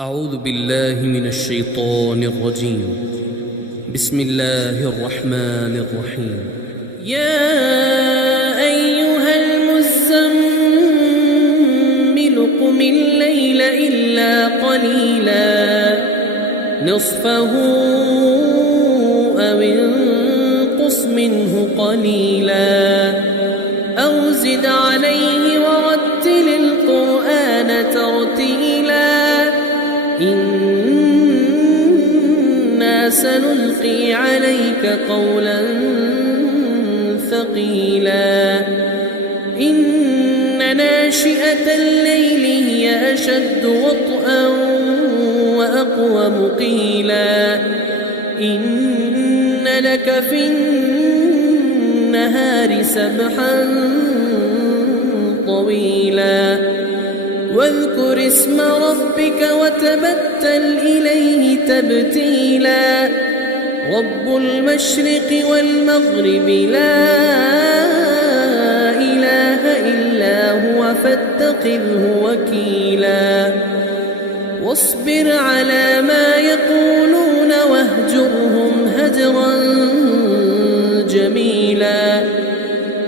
أعوذ بالله من الشيطان الرجيم. بسم الله الرحمن الرحيم. يا أيها المزمل قم الليل إلا قليلا نصفه أو انقص منه قليلا أو زد عليه ورتل القرآن ترتيلا إنا سنلقي عليك قولا ثقيلا إن ناشئة الليل هي أشد وطئا وأقوم قيلا إن لك في النهار سبحا طويلا واذكر اسم ربك وتبتل إليه تبتيلا رب المشرق والمغرب لا إله إلا هو فاتخذه وكيلا واصبر على ما يقولون واهجرهم هجرا جميلا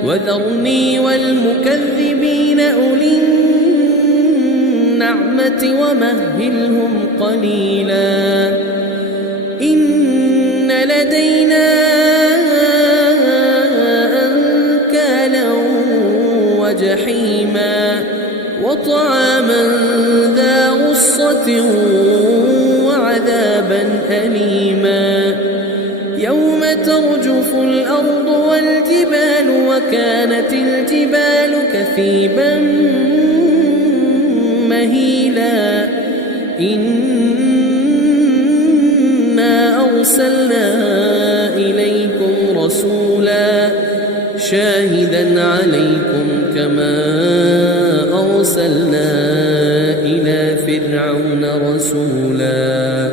وذرني والمكذبين أولي النعمة ومهلهم قليلا إن لدينا أنكالا وجحيما وطعاما ذا غصة وعذابا أليما يوم ترجف الأرض والجبال وكانت الجبال كثيبا مهيلا إنا أرسلنا إليكم رسولا شاهدا عليكم كما أرسلنا إلى فرعون رسولا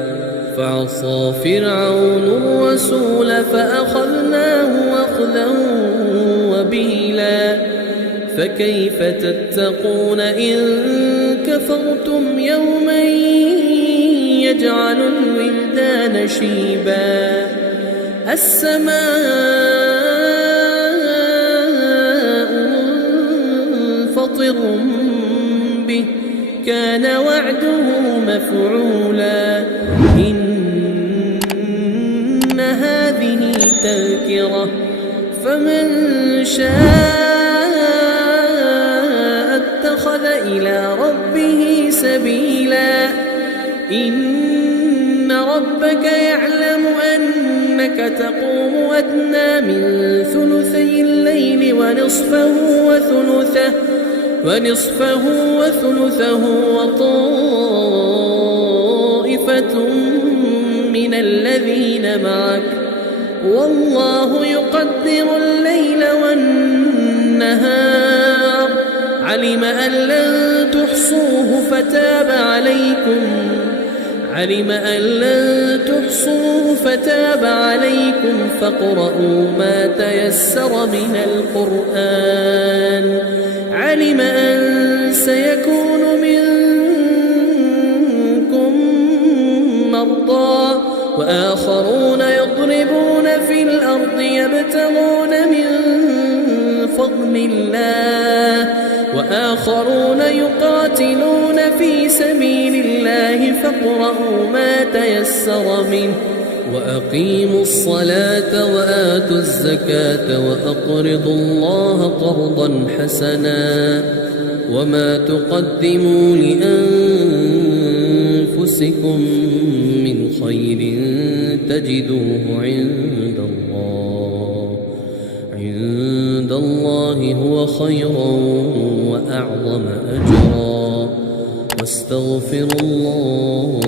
فعصى فرعون الرسول فأخذناه أخذا وبيلا فكيف تتقون إن كفرتم يوما يجعل الولدان شيبا السماء منفطر به كان وعده مفعولا إن هذه تذكرة فمن شاء اتخذ إلى ربه سبيلا إن ربك يعلم أنك تقوم أدنى من ثلثي الليل ونصفه وثلثه وطائفة من الذين معك والله يقدر الليل والنهار علم أن لن تحصوه فتاب عليكم فاقرؤوا ما تيسر من القرآن علم أن سيكون منكم مرضى وآخرون يضربون في الأرض يبتغون من فضل الله وآخرون يقاتلون في سبيل الله فاقرؤوا ما تيسر منه وأقيموا الصلاة وآتوا الزكاة وأقرضوا الله قرضا حسنا وما تقدموا لأنفسكم من خير تجدوه عند الله هو خيرا وأعظم أجرا واستغفروا الله